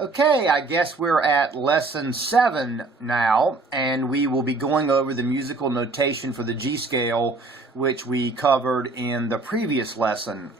Okay, I guess we're at lesson 7 now, and we will be going over the musical notation for the G scale, which we covered in the previous lesson.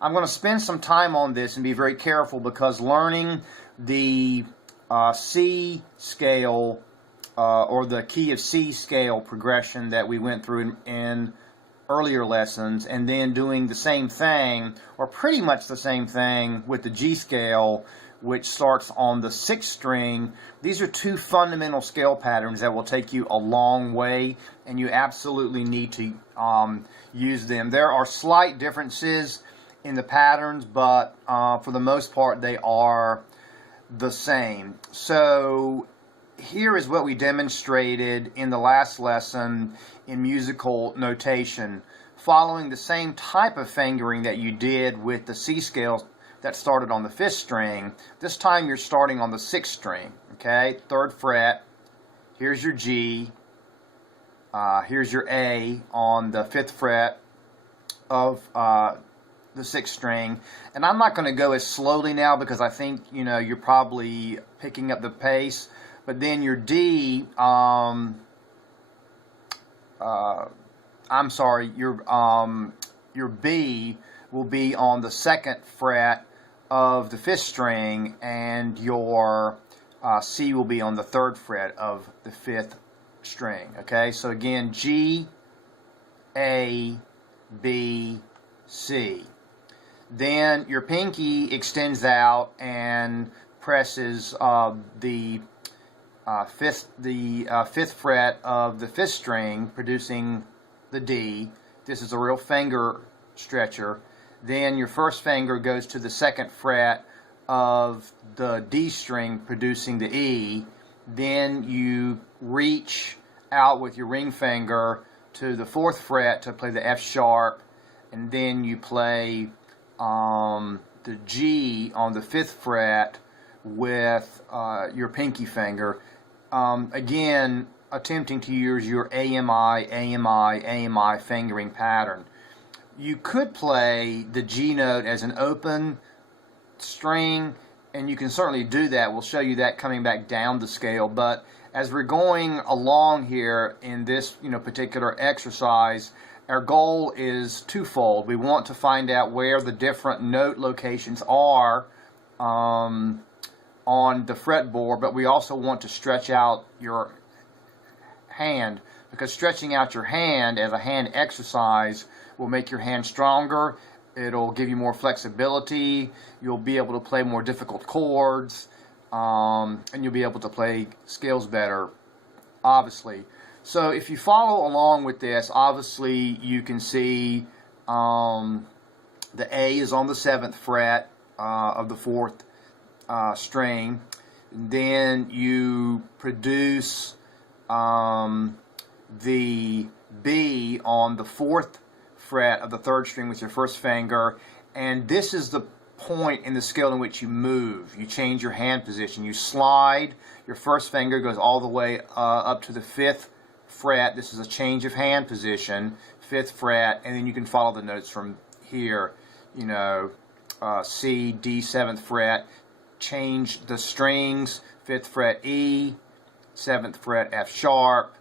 I'm going to spend some time on this and be very careful because learning the C scale or the key of C scale progression that we went through in earlier lessons, and then doing the same thing, or pretty much the same thing, with the G scale, which starts on the 6th string. These are two fundamental scale patterns that will take you a long way, and you absolutely need to use them. There are slight differences in the patterns, but for the most part they are the same. So here is what we demonstrated in the last lesson in musical notation, following the same type of fingering that you did with the C scale that started on the 5th string. This time you're starting on the 6th string, okay? 3rd fret, here's your G, here's your A on the 5th fret of the 6th string. And I'm not going to go as slowly now because I think, you're probably picking up the pace. But then your D, I'm sorry, your B will be on the 2nd fret of the 5th string, and your C will be on the 3rd fret of the 5th string. Okay, so again, G, A, B, C. Then your pinky extends out and presses the 5th fret of the 5th string, producing the D. This is a real finger stretcher. Then your first finger goes to the 2nd fret of the D string, producing the E. Then you reach out with your ring finger to the 4th fret to play the F sharp, and then you play the G on the 5th fret with your pinky finger. Again, attempting to use your AMI, AMI, AMI fingering pattern. You could play the G note as an open string, and you can certainly do that. We'll show you that coming back down the scale. But as we're going along here in this particular exercise, our goal is twofold. We want to find out where the different note locations are on the fretboard, but we also want to stretch out your hand, because stretching out your hand as a hand exercise will make your hand stronger. It'll give you more flexibility. You'll be able to play more difficult chords, and you'll be able to play scales better, obviously. So if you follow along with this, obviously you can see the A is on the 7th fret of the 4th string. Then you produce the B on the 4th fret of the 3rd string with your first finger, and this is the point in the scale in which you move. You change your hand position. You slide, your first finger goes all the way up to the 5th fret. This is a change of hand position, 5th fret, and then you can follow the notes from here. C, D, 7th fret, change the strings, 5th fret E, 7th fret F sharp,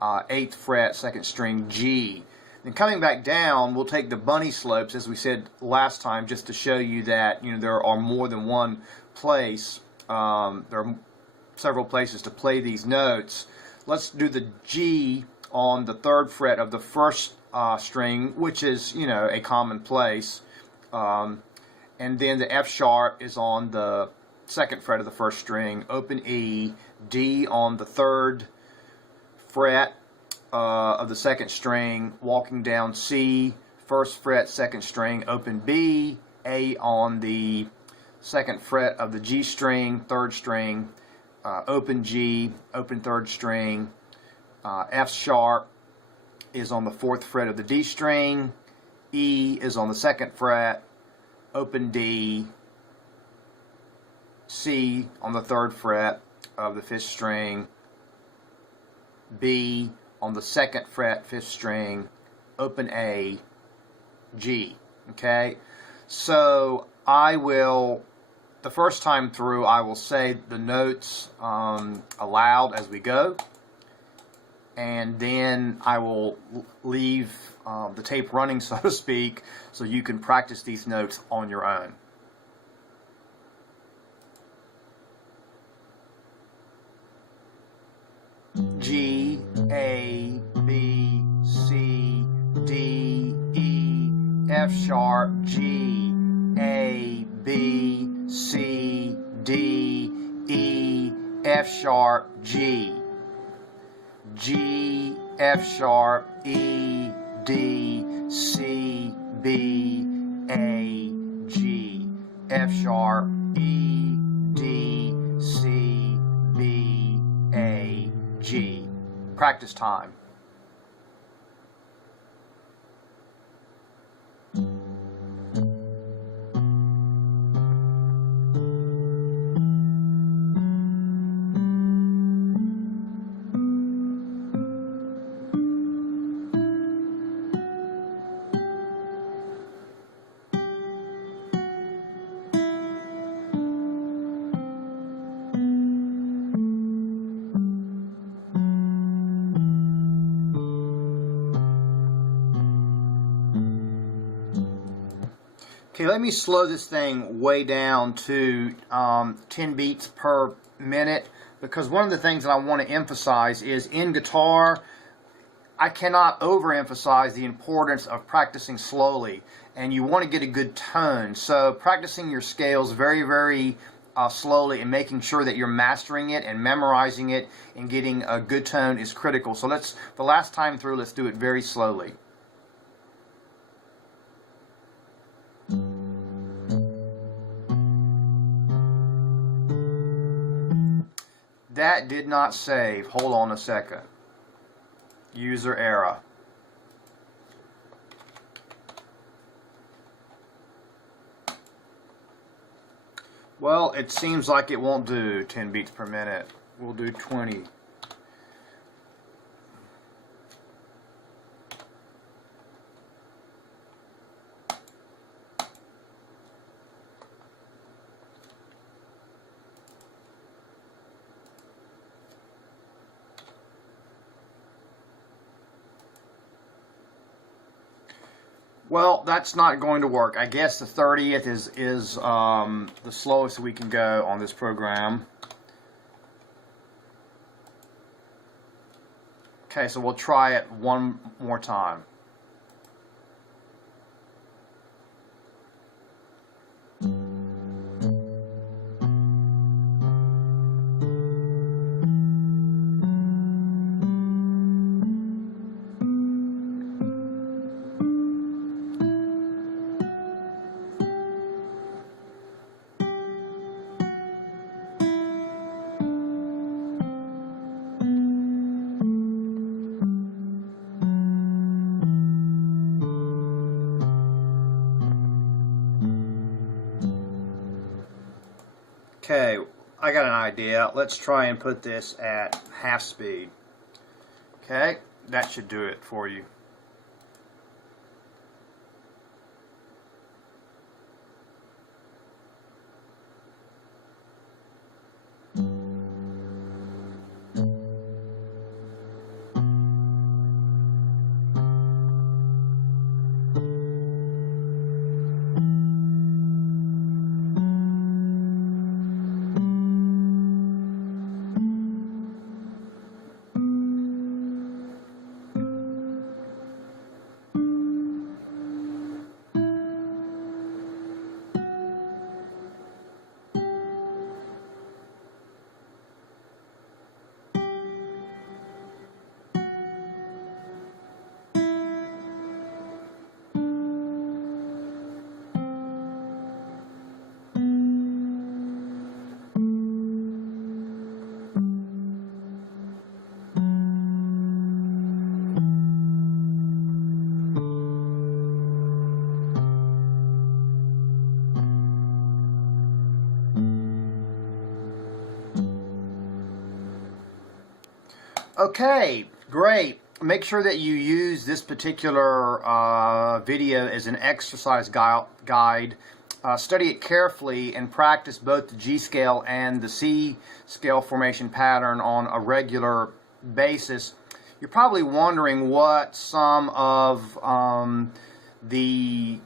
8th fret 2nd string G. Then coming back down, we'll take the bunny slopes, as we said last time, just to show you that there are more than one place. There are several places to play these notes. Let's do the G on the 3rd fret of the 1st string, which is a common place. And then the F sharp is on the 2nd fret of the 1st string, open E, D on the 3rd fret of the 2nd string, walking down C, 1st fret, 2nd string, open B, A on the 2nd fret of the G string, 3rd string, open G, open 3rd string, F sharp is on the 4th fret of the D string, E is on the 2nd fret, open D, C on the 3rd fret of the 5th string, B on the 2nd fret, 5th string, open A, G. Okay, so I will the first time through, I will say the notes aloud as we go, and then I will leave the tape running, so to speak, so you can practice these notes on your own. G, A, B, C, D, E, F sharp, G, A, B, C, D, E, F sharp, G, G, F sharp, E, D, C, B, A, G, F sharp, E, D, C, B, A, G. Practice time. Okay, let me slow this thing way down to 10 beats per minute, because one of the things that I want to emphasize is in guitar, I cannot overemphasize the importance of practicing slowly, and you want to get a good tone. So practicing your scales very, very slowly and making sure that you're mastering it and memorizing it and getting a good tone is critical. So the last time through, let's do it very slowly. That did not save. Hold on a second. User error. Well, it seems like it won't do 10 beats per minute. We'll do 20. Well, that's not going to work. I guess the 30th is the slowest we can go on this program. Okay, so we'll try it one more time. Okay, I got an idea. Let's try and put this at half speed. Okay, that should do it for you. Okay, great. Make sure that you use this particular video as an exercise guide study it carefully and practice both the G scale and the C scale formation pattern on a regular basis, you're probably wondering what some of the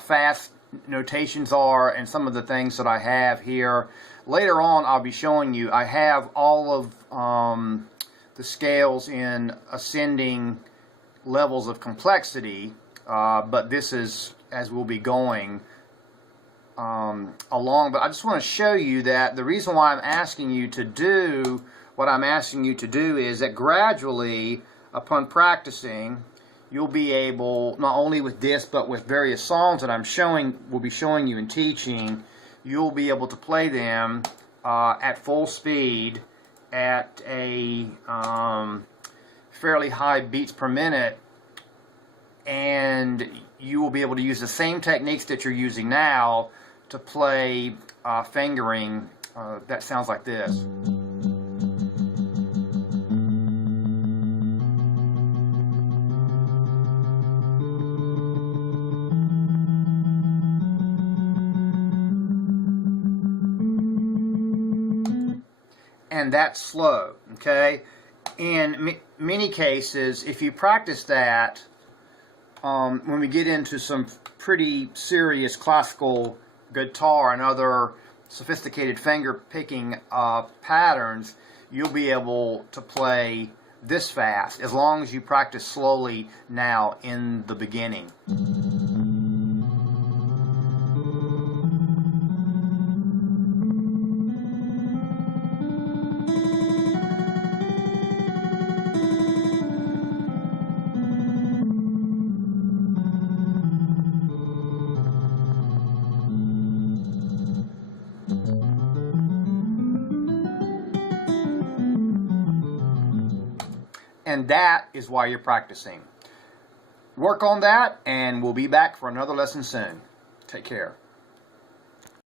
fast notations are and some of the things that I have here. Later on, I'll be showing you. I have all of the scales in ascending levels of complexity, but this is as we'll be going along. But I just want to show you that the reason why I'm asking you to do what I'm asking you to do is that gradually, upon practicing, you'll be able, not only with this, but with various songs that will be showing you and teaching, you'll be able to play them at full speed at a fairly high beats per minute, and you will be able to use the same techniques that you're using now to play fingering that sounds like this. And that's slow, okay? In many cases, if you practice that, when we get into some pretty serious classical guitar and other sophisticated finger picking patterns, you'll be able to play this fast as long as you practice slowly now in the beginning. And that is why you're practicing. Work on that, and we'll be back for another lesson soon. Take care.